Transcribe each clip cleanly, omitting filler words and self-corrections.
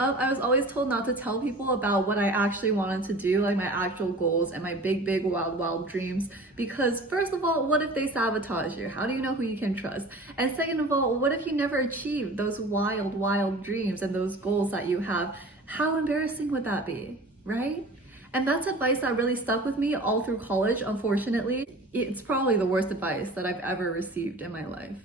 up, I was always told not to tell people about what I actually wanted to do, like my actual goals and my big, wild dreams. Because first of all, what if they sabotage you? How do you know who you can trust? And second of all, what if you never achieve those wild dreams and those goals that you have? How embarrassing would that be, right? And that's advice that really stuck with me all through college, unfortunately. It's probably the worst advice that I've ever received in my life.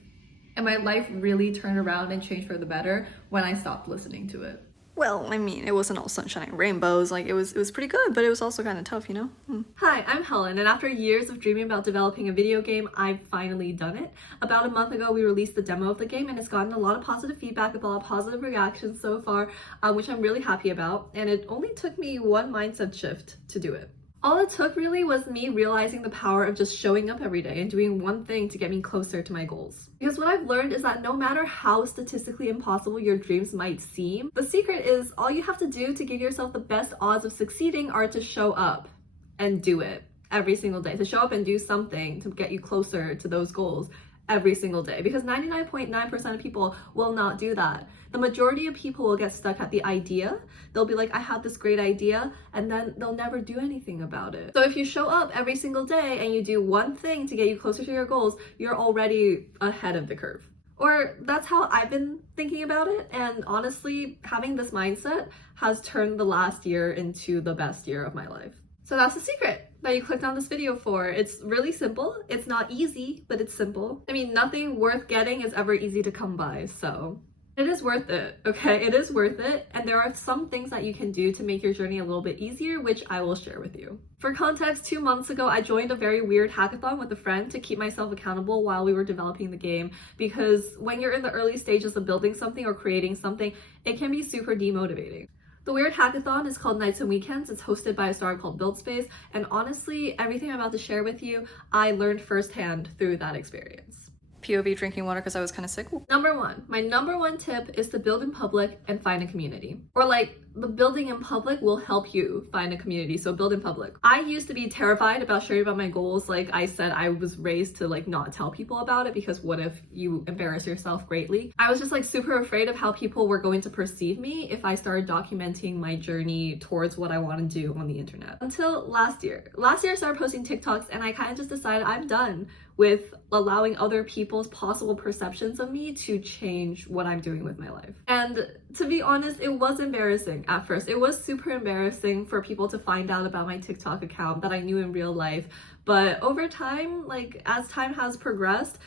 And my life really turned around and changed for the better when I stopped listening to it. Well, I mean, it wasn't all sunshine and rainbows. Like, it was pretty good, but it was also kind of tough, you know? Hi, I'm Helen, and after years of dreaming about developing a video game, I've finally done it. About a month ago, we released the demo of the game, and it's gotten a lot of positive feedback, a lot of positive reactions so far, which I'm really happy about. And it only took me one mindset shift to do it. All it took really was me realizing the power of just showing up every day and doing one thing to get me closer to my goals. Because what I've learned is that no matter how statistically impossible your dreams might seem, the secret is all you have to do to give yourself the best odds of succeeding are to show up and do it every single day. To show up and do something to get you closer to those goals every single day, because 99.9% of people will not do that. The majority of people will get stuck at the idea. They'll be like, I have this great idea, and then they'll never do anything about it. So if you show up every single day and you do one thing to get you closer to your goals, you're already ahead of the curve. Or that's how I've been thinking about it, and honestly, having this mindset has turned the last year into the best year of my life. So that's the secret that you clicked on this video for. It's really simple. It's not easy, but it's simple. I mean, nothing worth getting is ever easy to come by, so it is worth it, okay? It is worth it, and there are some things that you can do to make your journey a little bit easier, which I will share with you. For context, 2 months ago, I joined a very weird hackathon with a friend to keep myself accountable while we were developing the game, because when you're in the early stages of building something or creating something, it can be super demotivating. The weird hackathon is called Nights and Weekends. It's hosted by a startup called BuildSpace, and honestly, everything I'm about to share with you, I learned firsthand through that experience. POV drinking water because I was kind of sick. Number one, my number one tip is to build in public and find a community. Or like, the building in public will help you find a community, so build in public. I used to be terrified about sharing about my goals. Like I said, I was raised to like not tell people about it because what if you embarrass yourself greatly? I was just like super afraid of how people were going to perceive me if I started documenting my journey towards what I want to do on the internet. Until last year. Last year I started posting TikToks and I kind of just decided I'm done with allowing other people's possible perceptions of me to change what I'm doing with my life. And to be honest, it was embarrassing at first. It was super embarrassing for people to find out about my TikTok account that I knew in real life. But over time, like as time has progressed,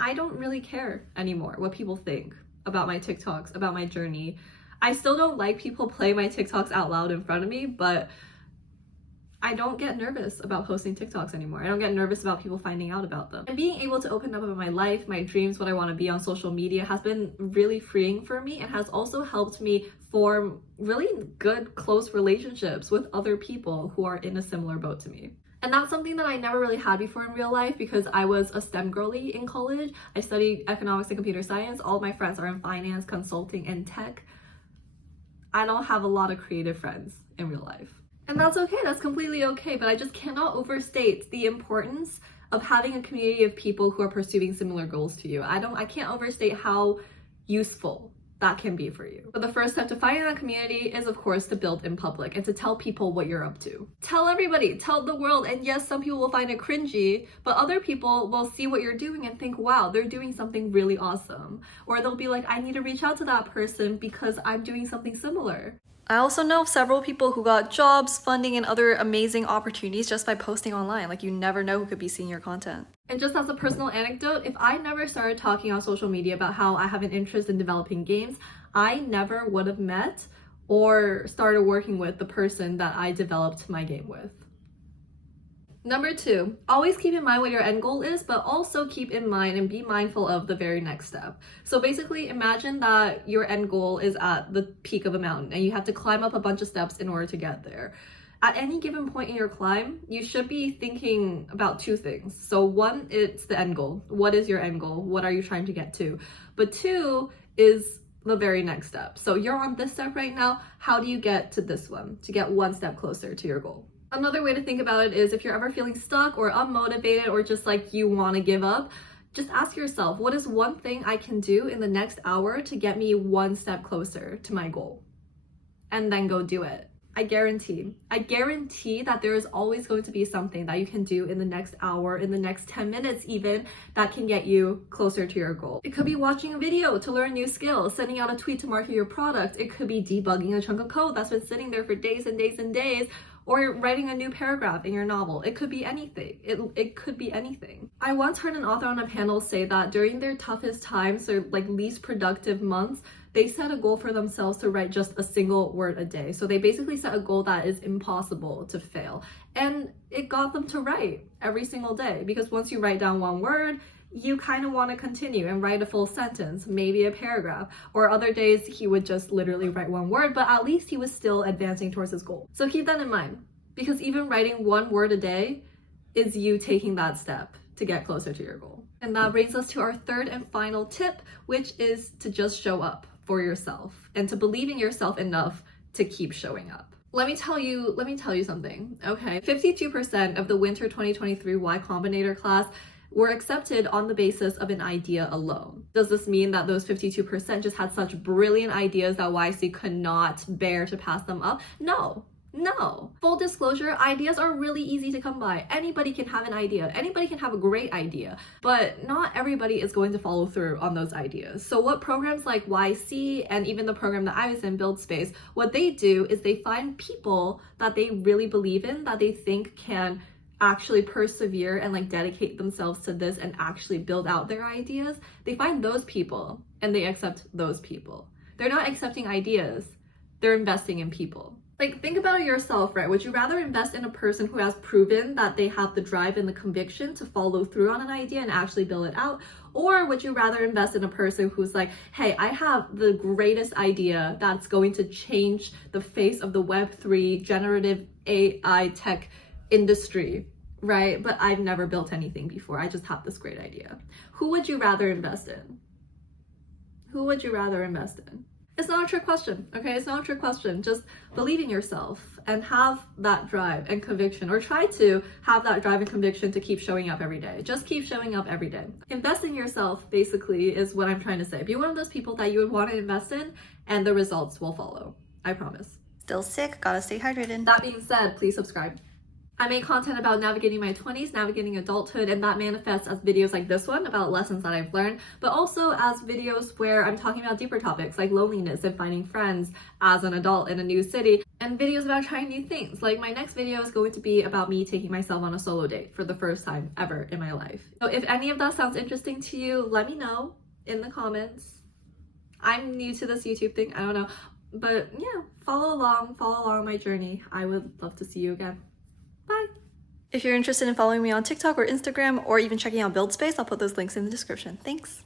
I don't really care anymore what people think about my TikToks, about my journey. I still don't like people play my TikToks out loud in front of me, but I don't get nervous about posting TikToks anymore. I don't get nervous about people finding out about them. And being able to open up about my life, my dreams, what I want to be on social media has been really freeing for me and has also helped me form really good, close relationships with other people who are in a similar boat to me. And that's something that I never really had before in real life because I was a STEM girly in college. I studied economics and computer science. All of my friends are in finance, consulting, and tech. I don't have a lot of creative friends in real life. And that's okay, that's completely okay, but I just cannot overstate the importance of having a community of people who are pursuing similar goals to you. I can't overstate how useful that can be for you. But the first step to finding that community is, of course, to build in public and to tell people what you're up to. Tell everybody, tell the world, and yes, some people will find it cringy, but other people will see what you're doing and think, wow, they're doing something really awesome. Or they'll be like, I need to reach out to that person because I'm doing something similar. I also know of several people who got jobs, funding, and other amazing opportunities just by posting online. Like, you never know who could be seeing your content. And just as a personal anecdote, if I never started talking on social media about how I have an interest in developing games, I never would have met or started working with the person that I developed my game with. Number two, always keep in mind what your end goal is, but also keep in mind and be mindful of the very next step. So basically, imagine that your end goal is at the peak of a mountain and you have to climb up a bunch of steps in order to get there. At any given point in your climb, you should be thinking about two things. So one, it's the end goal. What is your end goal? What are you trying to get to? But two is the very next step. So you're on this step right now. How do you get to this one to get one step closer to your goal? Another way to think about it is if you're ever feeling stuck or unmotivated or just like you want to give up, just ask yourself, what is one thing I can do in the next hour to get me one step closer to my goal? and then go do it. I guarantee that there is always going to be something that you can do in the next hour, in the next 10 minutes even, that can get you closer to your goal. It could be watching a video to learn new skills, sending out a tweet to market your product. It could be debugging a chunk of code that's been sitting there for days and days and days, or writing a new paragraph in your novel. It could be anything. It could be anything. I once heard an author on a panel say that during their toughest times, their least productive months, they set a goal for themselves to write just a single word a day. So they basically set a goal that is impossible to fail. And it got them to write every single day, because once you write down one word, you kind of want to continue and write a full sentence, maybe a paragraph. Or other days he would just literally write one word, but at least he was still advancing towards his goal. So keep that in mind, because even writing one word a day is you taking that step to get closer to your goal. And that brings us to our third and final tip, which is to just show up for yourself and to believe in yourself enough to keep showing up. Let me tell you something, okay? 52% of the winter 2023 Y Combinator class were accepted on the basis of an idea alone. Does this mean that those 52% just had such brilliant ideas that YC could not bear to pass them up? No. Full disclosure, ideas are really easy to come by. Anybody can have an idea. Anybody can have a great idea, but not everybody is going to follow through on those ideas. So what programs like YC and even the program that I was in, Build Space, what they do is they find people that they really believe in, that they think can actually persevere and dedicate themselves to this and actually build out their ideas. They find those people and they accept those people. They're not accepting ideas, they're investing in people. Think about it yourself, right? Would you rather invest in a person who has proven that they have the drive and the conviction to follow through on an idea and actually build it out? Or would you rather invest in a person who's like, hey, I have the greatest idea that's going to change the face of the Web3 generative AI tech industry, right? But I've never built anything before. I just have this great idea. Who would you rather invest in? Who would you rather invest in? It's not a trick question, okay? It's not a trick question. Just believe in yourself and have that drive and conviction, or try to have that drive and conviction to keep showing up every day. Just keep showing up every day. Invest in yourself, basically, is what I'm trying to say. Be one of those people that you would want to invest in, and the results will follow. I promise. Still sick, gotta stay hydrated. That being said, please subscribe. I make content about navigating my 20s, navigating adulthood, and that manifests as videos like this one about lessons that I've learned, but also as videos where I'm talking about deeper topics like loneliness and finding friends as an adult in a new city, and videos about trying new things. Like my next video is going to be about me taking myself on a solo date for the first time ever in my life. So if any of that sounds interesting to you, let me know in the comments. I'm new to this YouTube thing, I don't know, but yeah, follow along my journey. I would love to see you again. Bye. If you're interested in following me on TikTok or Instagram, or even checking out Build Space, I'll put those links in the description. Thanks.